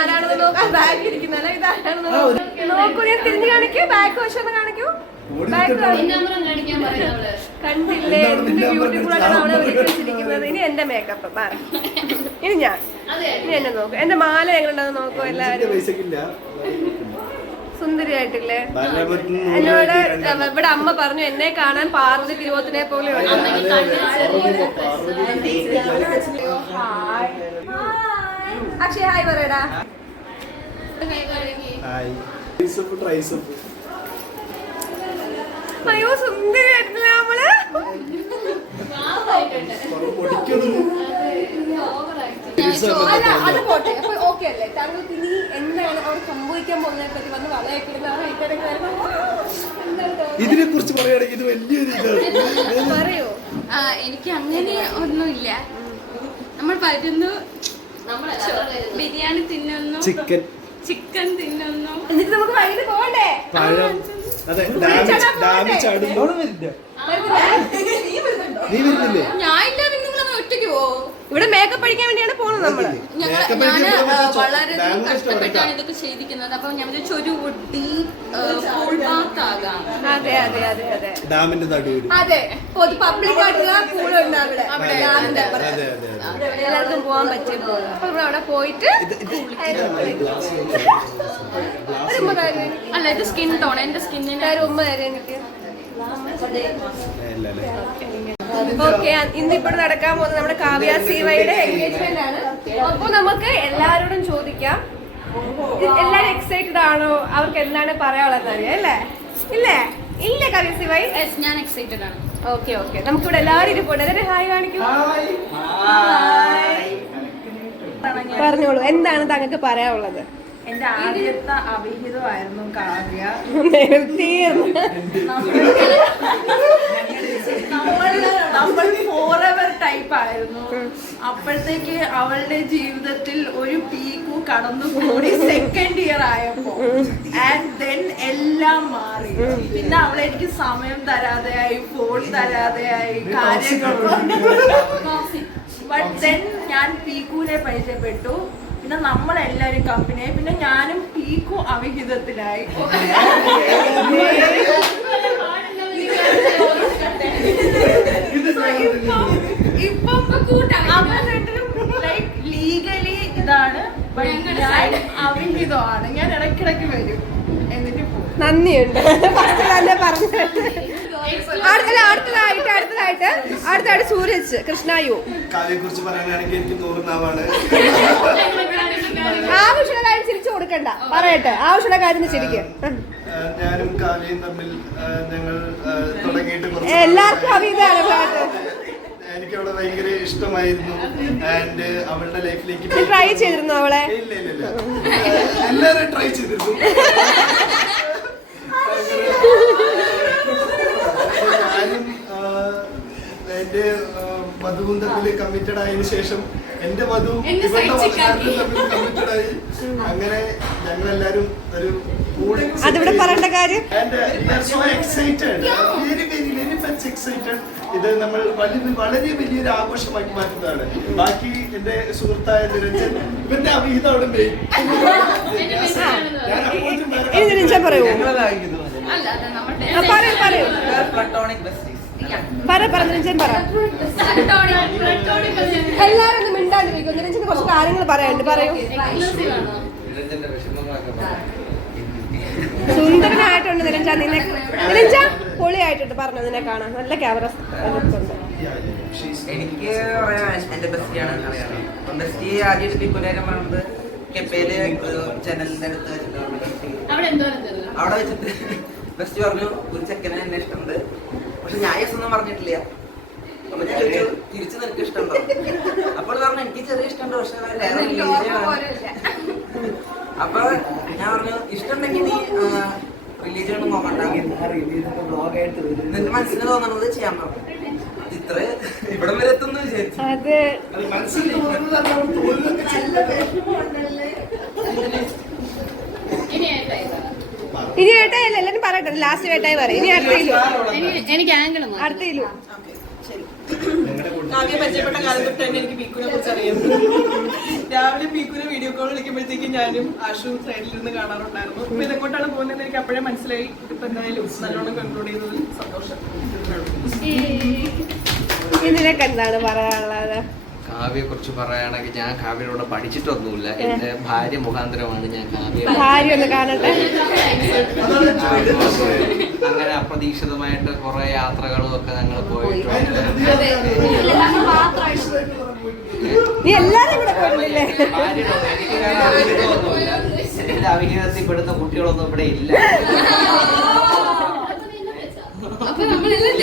ആരാണെന്ന് നോക്കാം. ബാഗ് ഇരിക്കുന്നല്ല ഇതാരാണെന്ന് നോക്കൂ. ഞാൻ തിരിഞ്ഞു കാണിക്കൂ. ബാക്ക് വശം കാണിക്കൂ. കണ്ടില്ലേ എന്ത് ബ്യൂട്ടിഫുൾ ആയിട്ടാണ് അവളെ വിളിച്ചിരിക്കുന്നത്. ഇനി എന്റെ മേക്കപ്പ് ഇനി ഞാൻ ഇനി എന്നെ നോക്കൂ. എന്റെ മാല എങ്ങനെയുണ്ടെന്ന് നോക്കൂ എല്ലാവരും. സുന്ദരിയായിട്ടില്ലേ? എന്നോട് ഇവിടെ അമ്മ പറഞ്ഞു എന്നെ കാണാൻ പാർവതി തിരുവോത്തിനെ പോലെ അക്ഷയ് ഹായ് പറയടാ. അയ്യോ സുന്ദരിയായിട്ടില്ല നമ്മള്. അത് പോട്ടെ. അപ്പൊ ഓക്കെ അല്ലേ? താങ്കൾക്ക് ഇനി എന്താണ് അവിടെ സംഭവിക്കാൻ പോകുന്നതിനെ പറ്റി വന്ന് ഇതിനെ കുറിച്ച് പറയുകയാണെങ്കിൽ ഇത് വലിയൊരു പറയോ? എനിക്ക് അങ്ങനെ ഒന്നുമില്ല. നമ്മൾ വരുന്നു, ബിരിയാണി തിന്നുന്നു, ചിക്കൻ തിന്നുന്നു, എന്നിട്ട് നമുക്ക് വൈകിട്ട് പോകണ്ടേ? ഞാനില്ല. നിങ്ങൾ ഒറ്റയ്ക്ക് പോവോ? ഇവിടെ മേക്കപ്പ് അടിക്കാൻ വേണ്ടിയാണ് പോകുന്നത് നമ്മള്. വളരെ കഷ്ടപ്പെട്ടാണ് ഇതൊക്കെ ചെയ്തിരിക്കുന്നത്. അപ്പൊ ഞാൻ വിചാരിച്ചു ഒരു പൂൾ ബാത്ത് ആകാം. അതെ അതെ അതെ അതെ ഡാമിന്റെ നടുവിൽ. അതെ പബ്ലിക് ആയിട്ടുള്ള പൂളുണ്ട് അവിടെ. എല്ലാവർക്കും പോകാൻ പറ്റിയ പൂള്. അപ്പൊ ഇവിടെ അവിടെ പോയിട്ട് അല്ല ഇത് സ്കിൻ ടോൺ. എന്റെ സ്കിന്നിന് ഉമ്മ തരും എനിക്ക്. ഓക്കെ, ഇന്നിപ്പോൾ നടക്കാൻ പോകുന്നത് നമ്മുടെ കാവ്യ സിവയുടെ എൻഗേജ്മെന്റ് ആണ്. അപ്പൊ നമുക്ക് എല്ലാവരോടും ചോദിക്കാം, എല്ലാരും എക്സൈറ്റഡ് ആണോ? അവർക്ക് എന്താണ് പറയാനുള്ളത് അറിയാം അല്ലേ? ഇല്ലേ ഇല്ലേ കാവ്യ സിവൈ? ഞാൻ എക്സൈറ്റഡ് ആണ്. ഓക്കെ ഓക്കെ, നമുക്കിവിടെ എല്ലാവരും ഇരിപ്പുണ്ട്. എല്ലാവരും ഹായ് കാണിക്കൂ. പറഞ്ഞോളൂ, എന്താണ് താങ്കൾക്ക് പറയാനുള്ളത്? എന്റെ ആദ്യത്തെ അവിഹിതമായിരുന്നു കാവ്യ. നമ്മൾ ഫോറെവർ ടൈപ്പ് ആയിരുന്നു. അപ്പോഴത്തേക്ക് അവളുടെ ജീവിതത്തിൽ ഒരു പീക്കു കടന്നുകൂടി സെക്കൻഡ് ഇയർ ആയപ്പോ ആൻഡ് ദെൻ എല്ലാം മാറി. പിന്നെ അവളെ എനിക്ക് സമയം തരാതെയായി, ഫോൺ തരാതെയായി, കാര്യങ്ങൾ. ബട്ട് ദെൻ ഞാൻ പീക്കുവിനെ പരിചയപ്പെട്ടു. പിന്നെ നമ്മളെല്ലാരും കമ്പനിയായി. പിന്നെ ഞാനും പീക്കു അവിഹിതത്തിലായി. ലീഗലി ഇതാണ്, അവിഹിതമാണ്. ഞാൻ ഇടയ്ക്കിടയ്ക്ക് വരും, എന്നിട്ട് പോകും. നന്ദിയുണ്ട് അടുത്തായിട്ട് സൂരജ് കൃഷ്ണായു. കാവ്യയെ കുറിച്ച് പറയാനാണെങ്കിൽ എനിക്ക് 100 നാവാണ്. ആവശ്യമുള്ള കാര്യം ചിരിച്ചു കൊടുക്കണ്ട, പറയട്ടെ. ആവശ്യമുള്ള കാര്യം ചിരിക്കും. ഞാനും കാവ്യയും തമ്മിൽ ഞങ്ങൾ തുടങ്ങിയിട്ട് എല്ലാവർക്കും അവിഹിതമാണ് പാട്ട്. എനിക്ക് അവളെ ഭയങ്കര ഇഷ്ടമായിരുന്നു. ആൻഡ് അവളുടെ ലൈഫിലേക്ക് ട്രൈ ചെയ്തിരുന്നു അവളെ? ഇല്ല എല്ലാവരും ട്രൈ ചെയ്തിരുന്നു. ഞാനും എന്റെ വധുവും തമ്മിൽ കമ്മിറ്റഡ് ആയതിനു ശേഷം എന്റെ വധു കമ്മിറ്റഡ് ആയി. അങ്ങനെ ഞങ്ങളെല്ലാരും ഒരു അതിവിടെ പറയേണ്ട കാര്യം. ഇത് നമ്മൾ വളരെ വലിയൊരു ആഘോഷമാക്കി മാറ്റുന്നതാണ്. ബാക്കി എന്റെ സുഹൃത്തായ നിരഞ്ജൻ, ഇവന്റെ അവിഹിതം അവിടെ മെയിൻ. പറയൂ എല്ലാരും ഒന്ന് മിണ്ടാണ്ടിരിക്കും. നിരഞ്ജന് കുറച്ച് കാര്യങ്ങൾ പറയാനുണ്ട്, പറയൂ. സുന്ദരനായിട്ടുണ്ട് നിരഞ്ജൻ. നിരഞ്ജ പൊളിയായിട്ടുണ്ട്. പറഞ്ഞു, നിന്നെ കാണാൻ നല്ല ക്യാമറ ഉണ്ട്. എനിക്ക് പറയാൻ എന്റെ ബെസ്റ്റിയാണ് അറിയാറ്. അപ്പം ബെസ്റ്റി ആദ്യമായിട്ട് പിക്കുലേരം പറഞ്ഞത് കെപ്പയില് ചാനലിന്റെ അടുത്ത് വെച്ചിട്ടാണ്. അവിടെ വെച്ചിട്ട് ബെസ്റ്റ് പറഞ്ഞു ഒരു ചെക്കനെ എന്നെ ഇഷ്ടമുണ്ട്, പക്ഷെ ഞാൻ യെസ് ഒന്നും പറഞ്ഞിട്ടില്ല. അപ്പൊ ഞാൻ ചോദിച്ചു തിരിച്ചു നിനക്ക് ഇഷ്ടമുണ്ടോ? അപ്പോൾ പറഞ്ഞു എനിക്ക് ചെറിയ ഇഷ്ടമുണ്ട്, പക്ഷെ അപ്പൊ ഞാൻ പറഞ്ഞു ഇഷ്ടമുണ്ടെങ്കിൽ നീ റിലീജിയൻ ഒന്നും നോക്കണ്ട, നിന്റെ മനസ്സിന് തോന്നണത് ചെയ്യാൻ പറഞ്ഞു. ഇത്ര ഇവിടം വരെ എത്തുന്നു വിചാരിച്ചു. ഇനി ഏട്ടായില്ല, എല്ലാരും പറയട്ടെ. ലാസ്റ്റ് ഏട്ടായി പറയും. ഇനി അടുത്തയിലും കാവ്യ പരിചയപ്പെട്ട കാലം തൊട്ട് തന്നെ എനിക്ക് പീക്കുനെ കുറിച്ച് അറിയാം. രാവിലെ പീക്കുനെ വീഡിയോ കോൾ വിളിക്കുമ്പോഴത്തേക്കും ഞാനും ആഷു സൈഡിൽ നിന്ന് കാണാറുണ്ടായിരുന്നു. ഇപ്പൊ ഇതെങ്ങോട്ടാണ് പോകുന്നതെന്ന് എനിക്ക് അപ്പോഴേ മനസ്സിലായി. ഇപ്പൊ എന്തായാലും നല്ലോണം കൺക്ലൂഡ് ചെയ്തതിൽ സന്തോഷം. ഇതിനൊക്കെ എന്താണ് പറയാനുള്ളത്? കാവ്യയെ കുറിച്ച് പറയുകയാണെങ്കിൽ ഞാൻ കാവ്യയോട് പഠിച്ചിട്ടൊന്നുമില്ല. എന്റെ ഭാര്യ മുഖാന്തരമാണ് ഞാൻ ഭാര്യ ഒന്ന് കാണട്ടെ. അങ്ങനെ അപ്രതീക്ഷിതമായിട്ട് കുറെ യാത്രകളും ഒക്കെ ഞങ്ങൾ പോയിട്ടുണ്ട്. നീ എല്ലാരും കൂടെ പോയിട്ടില്ലേ? ഭാര്യയോട് എനിക്ക് അഭിഹിതമൊന്നുമില്ല. എന്റെ അഭിഹിതത്തിൽ പെടുന്ന കുട്ടികളൊന്നും ഇവിടെ ഇല്ല.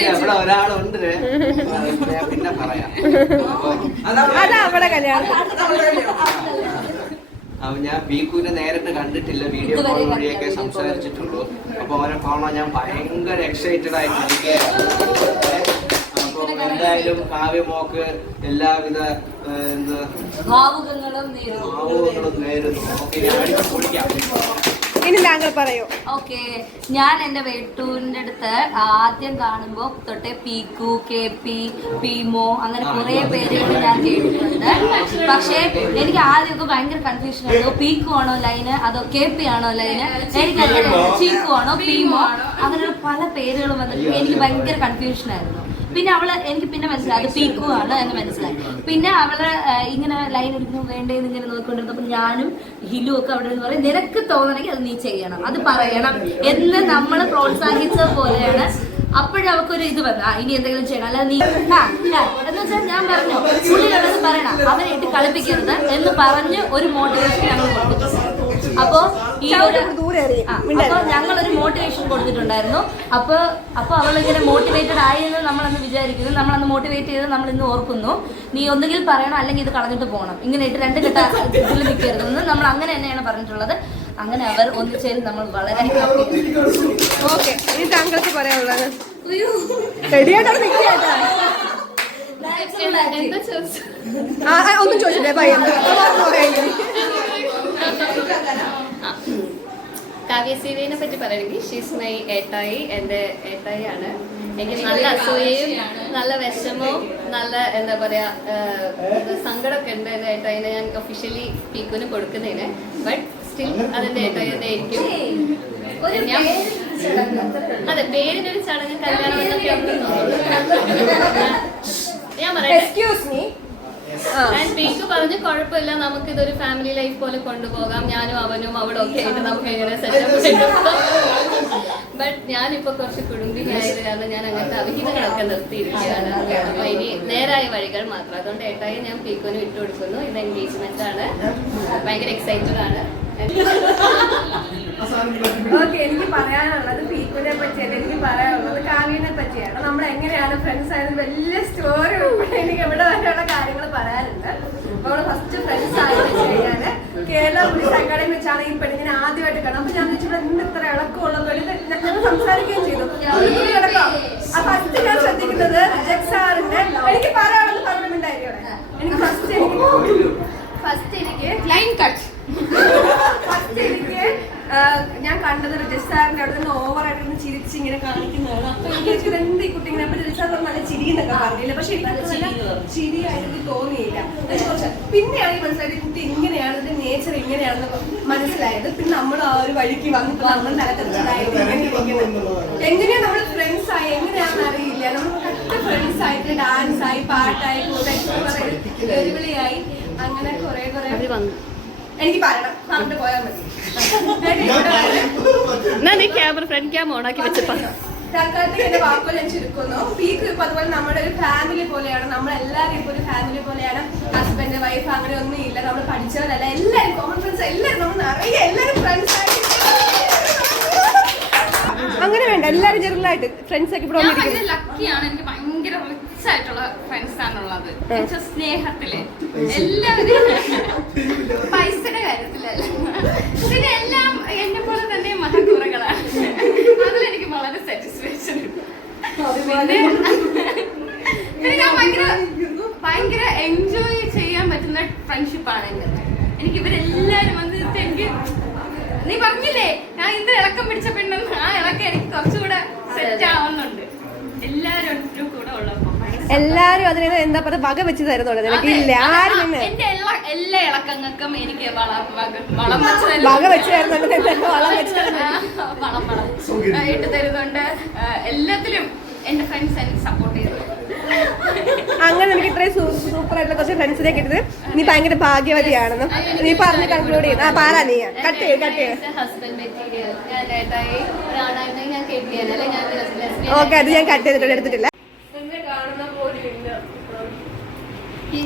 ഇവിടെ ഒരാളുണ്ട്, പിന്നെ പറയാം. അതവിടെ കല്യാണം. അപ്പൊ ഞാൻ പീക്കുവിനെ നേരിട്ട് കണ്ടിട്ടില്ല, വീഡിയോ കോൾ വഴിയൊക്കെ സംസാരിച്ചിട്ടുള്ളൂ. അപ്പൊ അവനെ കാണാൻ ഞാൻ ഭയങ്കര എക്സൈറ്റഡ് ആയിട്ടിരിക്കുകയാണ്. അപ്പൊ എന്തായാലും കാവ്യമോക്ക് എല്ലാവിധ ഭാവുകങ്ങളും നേരുന്നു. ഓക്കെ, ഞാൻ അടിച്ചു പൊളിക്കാം. ഇനി താങ്കൾ പറയൂ. ഓക്കെ, ഞാൻ എന്റെ വേട്ടൂരിന്റെ അടുത്ത് ആദ്യം കാണുമ്പോ തൊട്ടേ പീക്കു, കെ പി, പീമോ അങ്ങനെ കുറെ പേരുകൾ ഞാൻ കേട്ടിട്ടുണ്ട്. പക്ഷെ എനിക്ക് ആദ്യമൊക്കെ ഭയങ്കര കൺഫ്യൂഷൻ ആയിരുന്നു. പീക്കു ആണോ ലൈന് അതോ കെ പി ആണോ ലൈന്, എനിക്കറിയാം. ചീക്കു ആണോ പീമോ, അങ്ങനെ പല പേരുകൾ വന്നിട്ട് എനിക്ക് ഭയങ്കര കൺഫ്യൂഷൻ ആയിരുന്നു. പിന്നെ എനിക്ക് പിന്നെ മനസ്സിലായി അത് പീക്കു ആണ് എന്ന് മനസ്സിലായി. പിന്നെ അവള് ഇങ്ങനെ ലൈൻ എടുക്കുന്നു വേണ്ടേന്ന് ഇങ്ങനെ നോക്കിക്കൊണ്ടിരുന്നപ്പോൾ ഞാനും ഹിലു ഒക്കെ അവിടെ നിന്ന് പറയും, നിനക്ക് തോന്നണമെങ്കിൽ അത് നീ ചെയ്യണം, അത് പറയണം എന്ന് നമ്മൾ പ്രോത്സാഹിച്ചത് പോലെയാണ്. അപ്പോഴും അവൾക്കൊരു ഇത് വന്നു, ഇനി എന്തെങ്കിലും ചെയ്യണം, അല്ലാതെ നീ എന്ന് വെച്ചാൽ ഞാൻ പറഞ്ഞു പുള്ളിയോടത് പറയണം, അവനെ ഇട്ട് കളിപ്പിക്കരുത് എന്ന് പറഞ്ഞ് ഒരു മോട്ടിവേഷൻ ഞങ്ങൾ കൊടുത്തിട്ടുണ്ട്. അപ്പോ ഈ ഒരു അപ്പൊ ഞങ്ങളൊരു മോട്ടിവേഷൻ കൊടുത്തിട്ടുണ്ടായിരുന്നു. അപ്പൊ അവളിങ്ങനെ മോട്ടിവേറ്റഡ് ആയെന്ന് നമ്മളന്ന് വിചാരിക്കുന്നു. നമ്മളന്ന് മോട്ടിവേറ്റ് ചെയ്ത് നമ്മൾ ഇന്ന് ഓർക്കുന്നു, നീ ഒന്നുകിൽ പറയണം അല്ലെങ്കിൽ ഇത് കളഞ്ഞിട്ട് പോകണം, ഇങ്ങനെ ഇട്ട് രണ്ട് ഘട്ട ഇതിൽ നിൽക്കരുതെന്ന് നമ്മൾ അങ്ങനെ തന്നെയാണ് പറഞ്ഞിട്ടുള്ളത്. അങ്ങനെ അവർ ഒന്നിച്ചേരും നമ്മൾ വളരെ ഓക്കെ, ഇനി താങ്കൾക്ക് പറയാനുള്ളത്. ഒന്നും ചോദിച്ചില്ലേ പയ്യൻ? കാവ്യസീവയെ പറ്റി പറയുകയാണെങ്കിൽ ഷീസ് മൈ ഏട്ടായി, എൻ്റെ ഏട്ടായി ആണ്. എനിക്ക് നല്ല അസൂയയും നല്ല വിഷമവും നല്ല എന്താ പറയാ സങ്കടമൊക്കെ ഉണ്ട് എൻ്റെ ഏട്ടായിനെ ഞാൻ ഒഫീഷ്യലി പീക്കുന് കൊടുക്കുന്നതിന്. ബട്ട് സ്റ്റിൽ അതെൻ്റെ ഏട്ടായി തന്നെ ആയിരിക്കും. അതെ, പേരിനൊരു ചടങ്ങ് കല്യാണം എന്നൊക്കെ ഞാൻ പറയട്ടെ. പീക്കു പറഞ്ഞു കുഴപ്പമില്ല, നമുക്ക് ഇതൊരു ഫാമിലി ലൈഫ് പോലെ കൊണ്ടുപോകാം, ഞാനും അവനും അവിടെ ഒക്കെ ആയിട്ട് നമുക്ക് എങ്ങനെ സെറ്റപ്പ് ചെയ്യും. ബട്ട് ഞാനിപ്പോ കുറച്ച് കുടുംബിയായത് കാരണം ഞാൻ അങ്ങനത്തെ അവിഹിതങ്ങളൊക്കെ നിർത്തിയിരിക്കുകയാണ്. അപ്പൊ ഇനി നേരായ വഴികൾ മാത്രം. അതുകൊണ്ട് ഏട്ടായി ഞാൻ പീക്കുവിന് വിട്ടുകൊടുക്കുന്നു. ഇത് എൻഗേജ്മെന്റ് ആണ്, ഭയങ്കര എക്സൈറ്റഡ് ആണ്. ഓക്കെ, എനിക്ക് പറയാനുള്ളത് പീക്കുനെ പറ്റിയല്ല, എനിക്ക് പറയാനുള്ളത് കാവ്യനെ പറ്റിയാണ്. നമ്മൾ എങ്ങനെയാണ് ഫ്രണ്ട്സ് ആയത്, വലിയ സ്റ്റോറി ഉൾപ്പെടെ എനിക്ക് ഇവിടെ വരെയുള്ള കാര്യങ്ങൾ പറയാനുണ്ട്. അപ്പോൾ ഫസ്റ്റ് ഫ്രണ്ട്സ് ആയി വെച്ച് കഴിഞ്ഞാല് കേരള പോലീസ് അക്കാഡമി വെച്ചാണ് ഈ പെണ്ണിനെ ആദ്യമായിട്ട് കാണാം. അപ്പൊ ഞാൻ വെച്ചാൽ എന്ത് ഇത്ര ഇളക്കമുള്ള പെണ്ണിന് ഞങ്ങൾ സംസാരിക്കുകയും ചെയ്തു. ഫസ്റ്റ് ഞാൻ ശ്രദ്ധിക്കുന്നത് റിജക്ട് സാറിന്റെ എനിക്ക് പറയാനുള്ളത് പറഞ്ഞിട്ടുണ്ടായിരിക്കും. എനിക്ക് ഫസ്റ്റ് എനിക്ക് ലൈൻ കട്ട് ഫസ്റ്റ് എനിക്ക് ഞാൻ കണ്ടത് രജിസ് സാറിന്റെ അവിടെ നിന്ന് ഓവറായിട്ട് ചിരിച്ച് ഇങ്ങനെ കാണിക്കുന്നതാണ്. അപ്പൊ എനിക്ക് എന്ത് ഈ കുട്ടി ഇങ്ങനെ, അപ്പൊ രജിസ് സാർ നല്ല ചിരി എന്നൊക്കെ പറഞ്ഞില്ല, പക്ഷെ എനിക്ക് നല്ല ചിരിയായിട്ട് തോന്നിയില്ല. പിന്നെയാണ് ഈ മനസ്സിലായത് ഈ കുട്ടി ഇങ്ങനെയാണ്, ഇതിന്റെ നേച്ചർ ഇങ്ങനെയാണെന്ന് മനസ്സിലായത്. പിന്നെ നമ്മൾ ആ ഒരു വഴിക്ക് വന്നിട്ട് നമ്മൾ തലത്തിലായത് എങ്ങനെയാ നമ്മൾ ഫ്രണ്ട്സ് ആയി എങ്ങനെയാണെന്ന് അറിയില്ല. നമ്മൾ കറക്റ്റ് ഫ്രണ്ട്സ് ആയിട്ട് ഡാൻസ് ആയി പാട്ടായി വെല്ലുവിളിയായി അങ്ങനെ കുറെ എനിക്ക് പറയണം, പറഞ്ഞിട്ട് പോയാൽ മതി. ഫ്രണ്ട് ക്യാം ഓണാക്കി വെച്ചപ്പോ തൽക്കാലത്തേക്ക് എന്റെ വാക്കുകൾ ഞാൻ ചുരുക്കുന്നു. പീക്ക് ഇപ്പൊ അതുപോലെ നമ്മുടെ ഒരു ഫാമിലി പോലെയാണ്, നമ്മളെല്ലാവരും ഇപ്പൊ ഒരു ഫാമിലി പോലെയാണ്. ഹസ്ബൻഡ് വൈഫ് അങ്ങനെ ഒന്നും ഇല്ല, നമ്മൾ പഠിച്ചവരല്ല, എല്ലാവരും കോമൺ ഫ്രണ്ട്സ്, എല്ലാവരും നമ്മൾ നിറയെ എല്ലാവരും ഫ്രണ്ട്സ് ആയിട്ട് അങ്ങനെ വേണ്ട, എല്ലാവരും ജനറലായിട്ട് ഫ്രണ്ട്സ് ഒക്കെ ഇവിടെ ലക്കിയാണ്. എനിക്ക് ഭയങ്കര റിച്ച് ആയിട്ടുള്ള ഫ്രണ്ട്സ് ആണുള്ളത്. സ്നേഹത്തില് എല്ലാവരും പൈസയുടെ കാര്യത്തിലല്ല, പിന്നെ എല്ലാം എന്നെ പോലെ തന്നെ മഹക്കുറകളാണ്. അതിലെനിക്ക് വളരെ സാറ്റിസ്ഫാക്ഷൻ. പിന്നെ ഞാൻ ഭയങ്കര എൻജോയ് ചെയ്യാൻ പറ്റുന്ന ഫ്രണ്ട്ഷിപ്പാണ് എൻ്റെ. എനിക്ക് ഇവരെല്ലാവരും വന്നിട്ട് എനിക്ക് നീ പറഞ്ഞില്ലേ ഞാൻ ഇത് ഇളക്കം പിടിച്ച പെണ്ണെന്ന്, ആ ഇളക്കം എനിക്ക് കുറച്ചുകൂടെ സെറ്റ് ആവുന്നുണ്ട്. എല്ലാവരും കൂടെ ഉള്ളപ്പോൾ ഭയങ്കര എല്ലാരും അതിനെ എന്താ പറയുക വക വെച്ച് തരുന്നുണ്ട് നിനക്ക് ഇല്ല ആരും നിന്ന് എന്റെ എല്ലാ ഇളക്കങ്ങൾക്കും എനിക്ക് വളം വെച്ച് വക വെച്ച് തരുന്നുണ്ട് വളം വെച്ച് വളം ഇട്ട് തരുന്നുണ്ട്. എല്ലാത്തിലും എന്റെ ഫ്രണ്ട്സ് എനിക്ക് സപ്പോർട്ട് ചെയ്തു. അങ്ങനെ എനിക്ക് ഇത്രയും സൂപ്പർ ആയിട്ടുള്ള കുറച്ച് ഫ്രണ്ട്സിനെ കിട്ടിയത് നീ ഭയങ്കര ഭാഗ്യവതിയാണെന്നും നീ പറഞ്ഞ് കൺക്ലൂഡ് ചെയ്തു. ആ പാരാ നീ കട്ട് ചെയ്ത് ഹസ്ബൻഡ് മെറ്റീരിയൽ ഞാൻ ഏട്ടായി ഒരാളായിരുന്നെങ്കിൽ ഞാൻ കേൾപ്പിയാണ് അല്ലെ ഞാൻ ഓക്കെ അത് ഞാൻ കട്ട് ചെയ്തിട്ട് എടുത്തിട്ടില്ല. ഈ